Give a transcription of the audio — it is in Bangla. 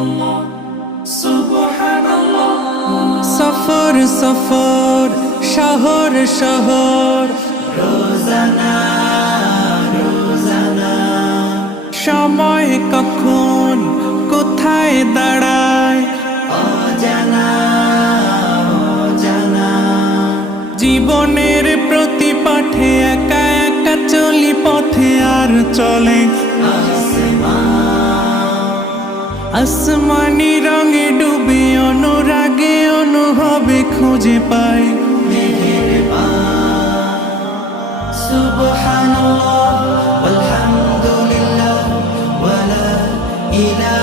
সফর সফর শহর শহর রোজানা রোজানা সময় কখন কোথায় দাঁড়ায় অজানা অজানা জীবনের প্রতি পাঠে একা একা চলি পথে আর চলে আসমানি রঙে ডুবে অনুরাগে অনুভবে খুঁজে পাই সুবহানাল্লাহ ওয়ালহামদুলিল্লাহ ওয়ালা ইলাহা